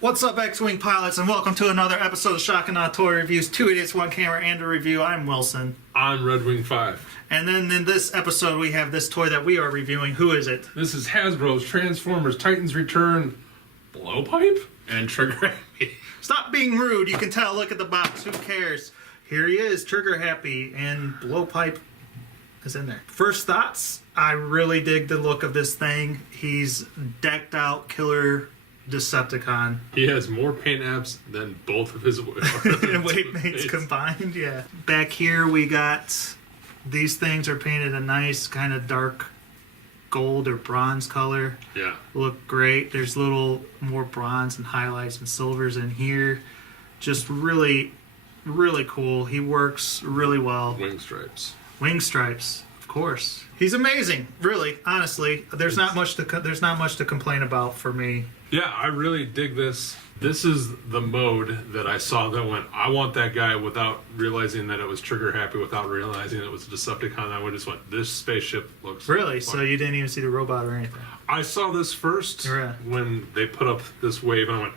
What's up, X-Wing pilots, and welcome to another episode of Shock and Awe Toy Reviews. 2 idiots, 1 camera, and a review. I'm Wilson. I'm Red Wing 5. And then in this episode, we have this toy that we are reviewing. Who is it? This is Hasbro's Transformers Titans Return Blowpipe and Triggerhappy. Stop being rude. You can tell. Look at the box. Who cares? Here he is, Triggerhappy, and Blowpipe is in there. First thoughts, I really dig the look of this thing. He's decked out killer Decepticon. He has more paint apps than both of his weight mates combined, yeah. Back here we got, these things are painted a nice kind of dark gold or bronze color. Yeah. Look great. There's little more bronze and highlights and silvers in here. Just really, really cool. He works really well. Wing stripes. Wing stripes, of course. He's amazing, really, honestly. There's not much to complain about for me. Yeah, I really dig this. This is the mode that I saw that went, I want that guy, without realizing that it was Triggerhappy, without realizing it was a Decepticon. I just went, this spaceship looks really fun. So you didn't even see the robot or anything? I saw this first Yeah. when they put up this wave, and I went,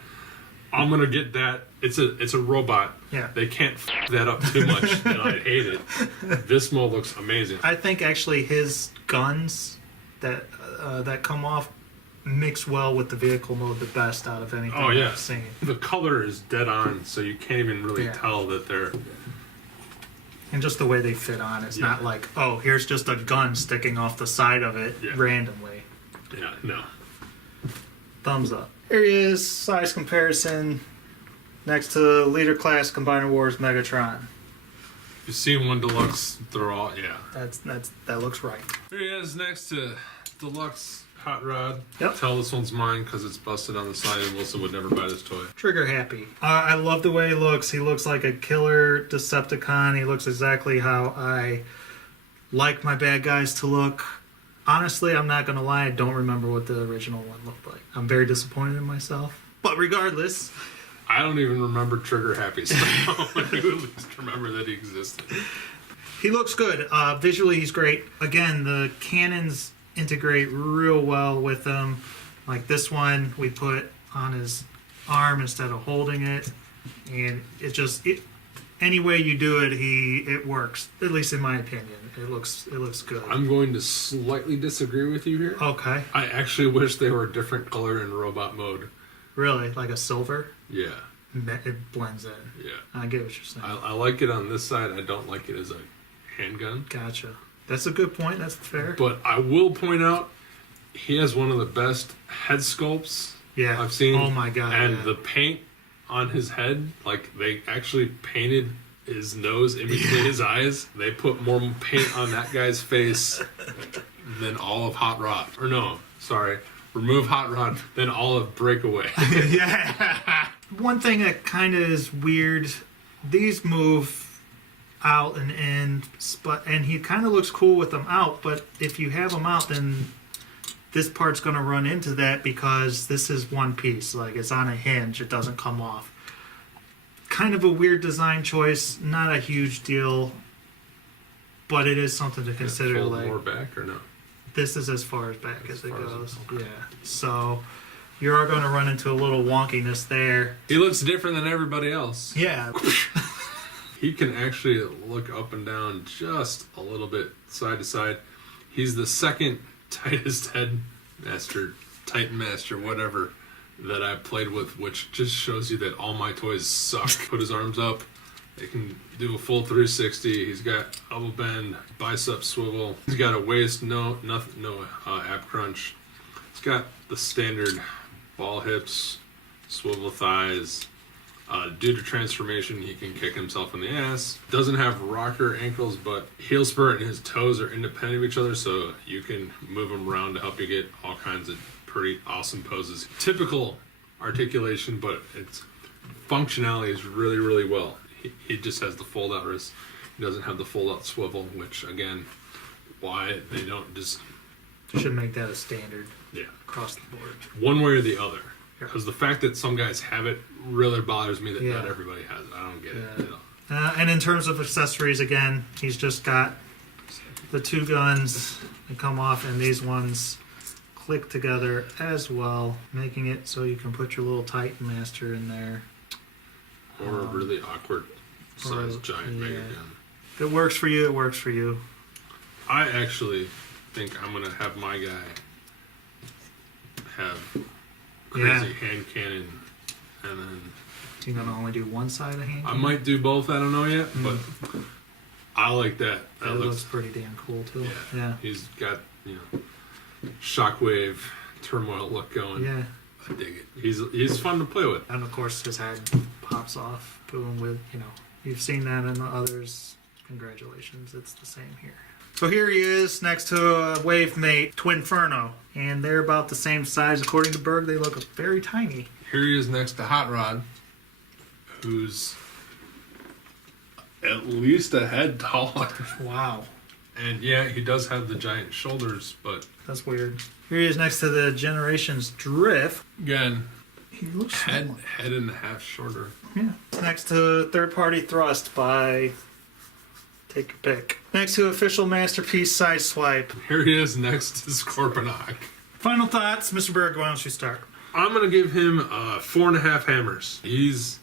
I'm gonna get that. It's a robot. Yeah. They can't f that up too much, and I hate it. This mode looks amazing. I think actually his guns that come off mix well with the vehicle mode the best out of anything I've seen. The color is dead on, so you can't even really tell that they're... And just the way they fit on, it's not like, oh, here's just a gun sticking off the side of it randomly. Yeah, no. Thumbs up. Here he is, size comparison next to Leader Class Combiner Wars Megatron. You've seen one Deluxe, they're all, That looks right. Here he is next to Deluxe Hot Rod. Yep. Tell this one's mine because it's busted on the side and Wilson would never buy this toy. Triggerhappy. I love the way he looks. He looks like a killer Decepticon. He looks exactly how I like my bad guys to look. Honestly, I'm not going to lie, I don't remember what the original one looked like. I'm very disappointed in myself. But regardless... I don't even remember Triggerhappy, so I do at least remember that he existed. He looks good. Visually, he's great. Again, the cannons integrate real well with him. Like this one, we put on his arm instead of holding it. And any way you do it, it works. At least in my opinion. It looks good. I'm going to slightly disagree with you here. Okay. I actually wish they were a different color in robot mode. Really? Like a silver? Yeah. It blends in. Yeah. I get what you're saying. I like it on this side. I don't like it as a handgun. Gotcha. That's a good point. That's fair. But I will point out, he has one of the best head sculpts I've seen. Oh my god. And the paint on his head, like they actually painted his nose in between his eyes. They put more paint on that guy's face than all of Hot Rod. Or no, sorry. Remove Hot Rod, then all of Breakaway. Yeah. One thing that kind of is weird, these move out and in, and he kind of looks cool with them out, but if you have them out, then this part's going to run into that because this is one piece. Like, it's on a hinge. It doesn't come off. Kind of a weird design choice. Not a huge deal, but it is something to consider. Fold like more back or no? This is as far as back as it goes. Yeah. So you are going to run into a little wonkiness there. He looks different than everybody else. Yeah. He can actually look up and down just a little bit side to side. He's the second tightest head master, Titan master, whatever, that I played with, which just shows you that all my toys suck. Put his arms up. They can do a full 360. He's got elbow bend, bicep swivel. He's got a waist, no ab crunch. He's got the standard ball hips, swivel thighs. Due to transformation, he can kick himself in the ass. Doesn't have rocker ankles, but heel spur and his toes are independent of each other, so you can move them around to help you get all kinds of pretty awesome poses. Typical articulation, but its functionality is really, really well. He just has the fold-out wrist. He doesn't have the fold-out swivel, which, again, why they don't just... Should make that a standard across the board. One way or the other. Because the fact that some guys have it really bothers me that not everybody has it. I don't get it. And in terms of accessories, again, he's just got the two guns that come off, and these ones click together as well, making it so you can put your little Titan Master in there. Or a really awkward sized giant mega gun. If it works for you, it works for you. I actually think I'm gonna have my guy have crazy hand cannon, and then You're gonna only do one side of hand I cannon? might do both. I don't know yet, but I like that. That looks pretty damn cool too. Yeah. He's got shockwave turmoil look going. Yeah. I dig it. He's fun to play with. And of course his head pops off. Boom with you've seen that in the others. Congratulations, it's the same here. So here he is next to a wave mate, Twinferno. And they're about the same size. According to Berg, they look very tiny. Here he is next to Hot Rod, who's at least a head taller. Wow. And yeah, he does have the giant shoulders, but That's weird. Here he is next to the Generations Drift. again, He looks head small. and a half shorter. Yeah. Next to Third Party Thrust by take your pick. Next to Official Masterpiece Sideswipe. Here he is next to Scorponok. Final thoughts, Mr. Berg, why don't you start? I'm gonna give him 4.5 hammers. He's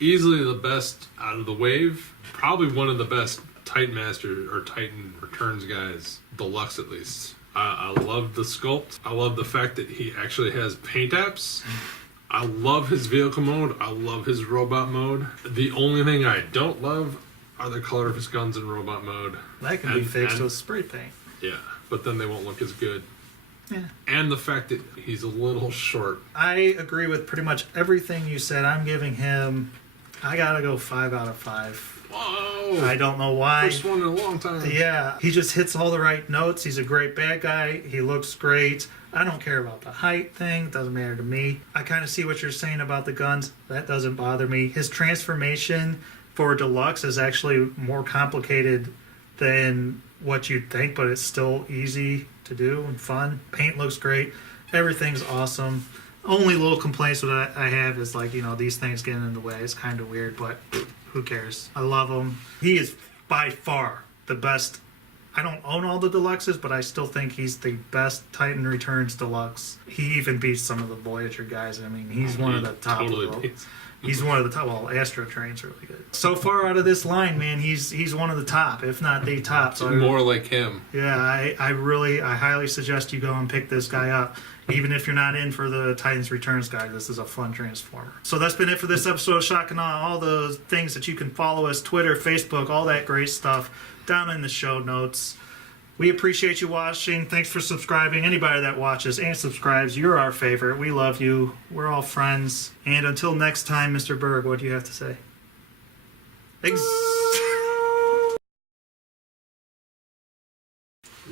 easily the best out of the wave. Probably one of the best Titan Master or Titan Returns guys, deluxe at least. I love the sculpt. I love the fact that he actually has paint apps. I love his vehicle mode. I love his robot mode. The only thing I don't love are the color of his guns in robot mode. That can be fixed with spray paint. Yeah, but then they won't look as good. Yeah. And the fact that he's a little short. I agree with pretty much everything you said. I'm giving him, I gotta go 5 out of 5. Whoa! I don't know why. First one in a long time. Yeah, he just hits all the right notes. He's a great bad guy. He looks great. I don't care about the height thing. Doesn't matter to me. I kind of see what you're saying about the guns. That doesn't bother me. His transformation for deluxe is actually more complicated than what you'd think, but it's still easy to do and fun. Paint looks great. Everything's awesome. Only little complaints that I have is these things getting in the way. It's kind of weird, but who cares? I love him. He is by far the best. I don't own all the deluxes, but I still think he's the best Titan Returns deluxe. He even beats some of the Voyager guys. I mean, he's one of the top. Totally beats. He's one of the top. Well, Astro Train's really good. So far out of this line, man, he's one of the top, if not the top. So More like him. yeah, I highly suggest you go and pick this guy up. Even if you're not in for the Titans Returns guide, this is a fun transformer. So that's been it for this episode of Shock and Awe. All the things that you can follow us, Twitter, Facebook, all that great stuff down in the show notes. We appreciate you watching. Thanks for subscribing. Anybody that watches and subscribes, you're our favorite. We love you. We're all friends. And until next time, Mr. Berg, what do you have to say?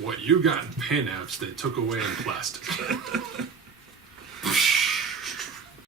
What you got in paint apps, they took away in plastic.